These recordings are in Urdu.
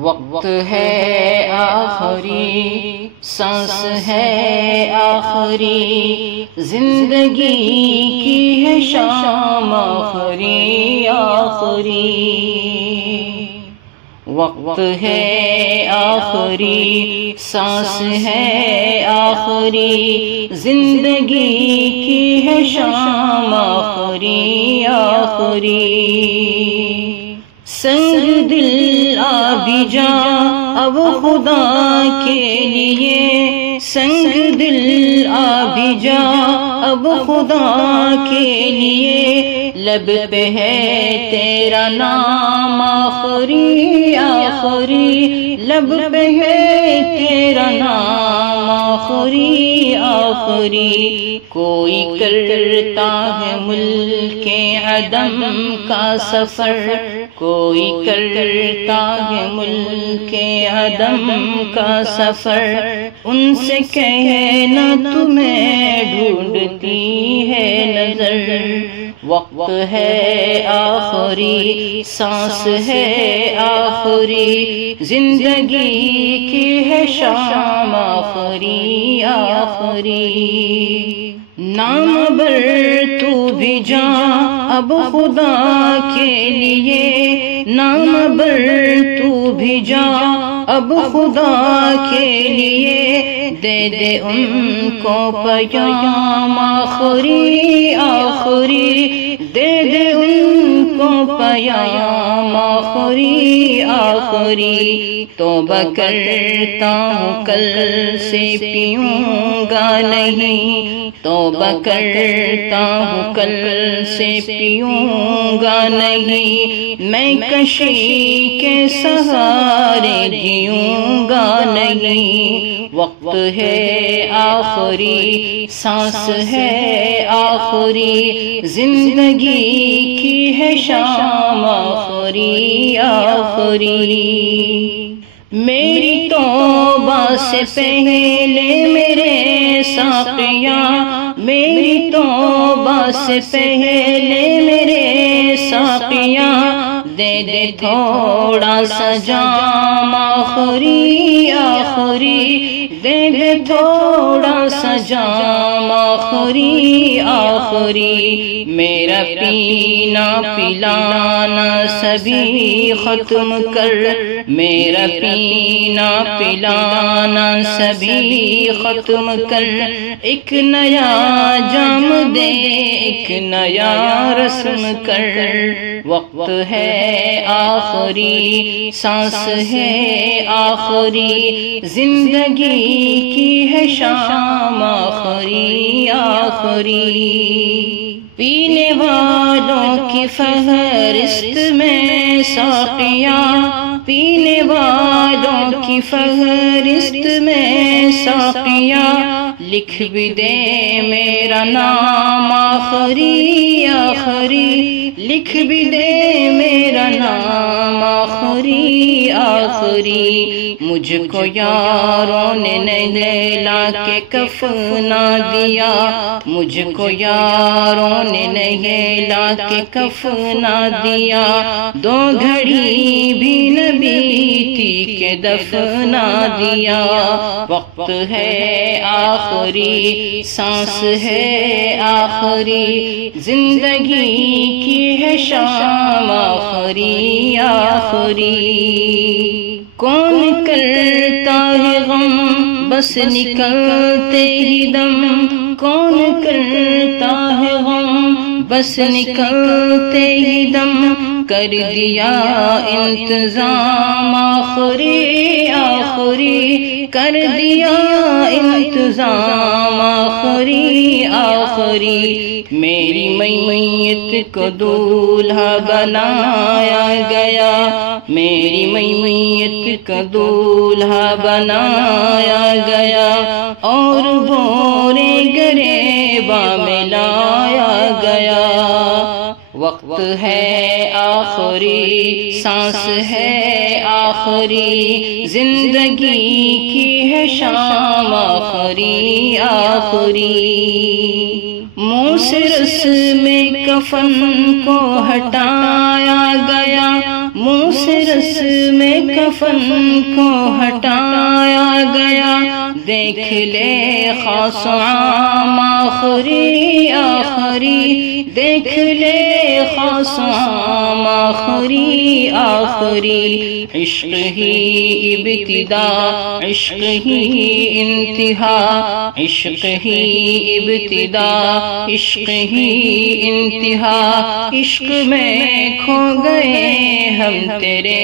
وقت ہے آخری، سانس ہے آخری، زندگی کی ہے شام آخری آخری۔ وقت ہے آخری، سانس ہے آخری، زندگی کی ہے شام آخری آخری۔ سنگ دل آ بھی جا اب خدا کے لیے، سنگ دل آ بھی جا اب خدا کے لیے، لب پہ ہے تیرا نام آخری آخری، لب پہ ہے تیرا نام آخری آخری۔ کوئی کرتا ہے ملک عدم کا سفر، کوئی کرتا ہے ملک عدم کا سفر، ان سے کہنا تمہیں ڈھونڈتی ہے نظر۔ وقت ہے آخری، سانس ہے آخری، زندگی کی ہے شام آخری آخری۔ نام بر تو بھی جا اب خدا کے لیے، نام بر تو بھی جا اب خدا کے لیے، دے دے ان کو پیام آخری آخری، دے دے ان کو پیام آخری آخری۔ توبہ کرتا ہوں کل سے پیوں گا نہیں، توبہ کرتا ہوں کل سے پیوں گا نہیں، میں کشی کے سہارے جیوں گا نہیں۔ وقت ہے آخری، سانس ہے آخری، زندگی کی ہے شام آخری آخری۔ میری توبہ سے پہلے میرے ساقیاں، میری توبہ سے پہلے میرے ساقیاں، دے دے تھوڑا سا جام آخری آخری، دے دے تھوڑا سا جام آخری آخری۔ میرا پینا پلانا سبھی ختم کر، میرا پینا پلانا سبھی ختم کر، ایک نیا جام دے ایک نیا رسم کر۔ وقت ہے آخری، سانس ہے آخری، زندگی کی ہے شام آخری آخری۔ پینے والوں کی فہرست میں ساقیاں، پینے والوں کی فہرست میں ساقیاں، لکھ بھی دے میرا نام آخری آخری، لکھ بھی دے میرا نام آخری آخری۔ مجھ کو یاروں نے نہلا کے کفنا دیا، مجھ کو یاروں نے نہلا کے کفنا دیا، دو گھڑی بھی نہ بیتی کہ دفنا دیا۔ وقت ہے آخری، سانس ہے آخری، زندگی کی ہے شام آخری آخری۔ کون کرتا ہے غم بس نکلتے ہی دم، کون کرتا ہے غم بس نکلتے ہی دم، کر دیا انتظام آخری آخری، کر دیا انتظام آخری آخری۔ میری میت کو دولہا بنایا گیا، میری میت کو دولہا بنایا گیا، اور بورے گریباں میں لایا گیا۔ وقت ہے آخری، سانس ہے آخری، زندگی کی ہے شام آخری آخری۔ منہ سے رسم کفن کو ہٹایا گیا، منہ سے رسم کفن کو ہٹایا گیا، دیکھ لے خاص عام آخری آخری، دیکھ لے خاص عام آخری آخری، عشق ہی ابتدا عشق ہی انتہا، عشق ہی ابتدا عشق ہی انتہا، عشق میں کھو گئے ہم تیرے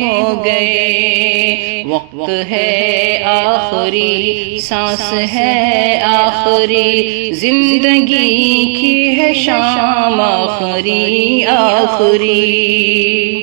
ہو گئے، وقت ہے آخری سانس ہے آخری، زندگی کی ہے شام آخری آخری۔